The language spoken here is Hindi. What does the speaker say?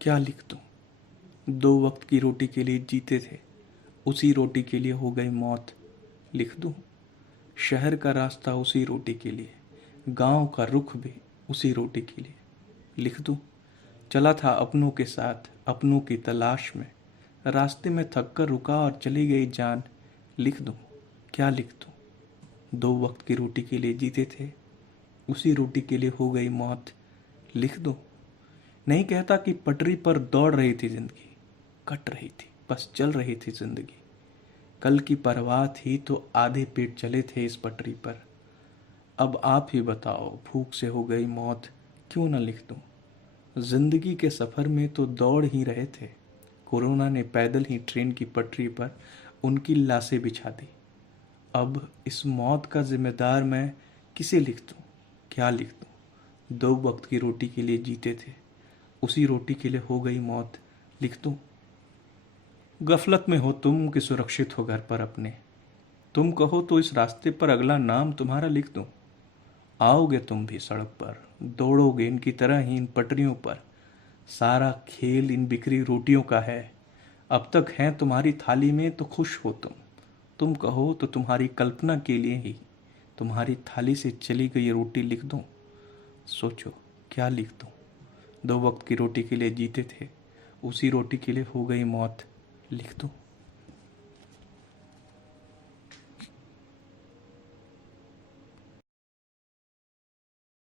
क्या लिख दूं? दो वक्त की रोटी के लिए जीते थे, उसी रोटी के लिए हो गई मौत। लिख दूं? शहर का रास्ता उसी रोटी के लिए, गांव का रुख भी उसी रोटी के लिए। लिख दूं? चला था अपनों के साथ अपनों की तलाश में, रास्ते में थक कर रुका और चली गई जान। लिख दूं? क्या लिख दूं? दो वक्त की रोटी के लिए जीते थे, उसी रोटी के लिए हो गई मौत। लिख दूं? नहीं कहता कि पटरी पर दौड़ रही थी जिंदगी, कट रही थी, बस चल रही थी जिंदगी। कल की परवाह थी तो आधे पेट चले थे इस पटरी पर। अब आप ही बताओ, भूख से हो गई मौत, क्यों न लिख दूं? जिंदगी के सफर में तो दौड़ ही रहे थे, कोरोना ने पैदल ही ट्रेन की पटरी पर उनकी लाशें बिछा दी। अब इस मौत का जिम्मेदार मैं किसे लिख दूं? क्या लिख दूं? दो वक्त की रोटी के लिए जीते थे, उसी रोटी के लिए हो गई मौत। लिख दूं? गफलत में हो तुम कि सुरक्षित हो घर पर अपने, तुम कहो तो इस रास्ते पर अगला नाम तुम्हारा लिख दूं? आओगे तुम भी सड़क पर, दौड़ोगे इनकी तरह ही इन पटरियों पर। सारा खेल इन बिखरी रोटियों का है, अब तक हैं तुम्हारी थाली में तो खुश हो तुम कहो तो तुम्हारी कल्पना के लिए ही तुम्हारी थाली से चली गई रोटी लिख दूं? सोचो, क्या लिख दूं? दो वक्त की रोटी के लिए जीते थे, उसी रोटी के लिए हो गई मौत। लिख दूं?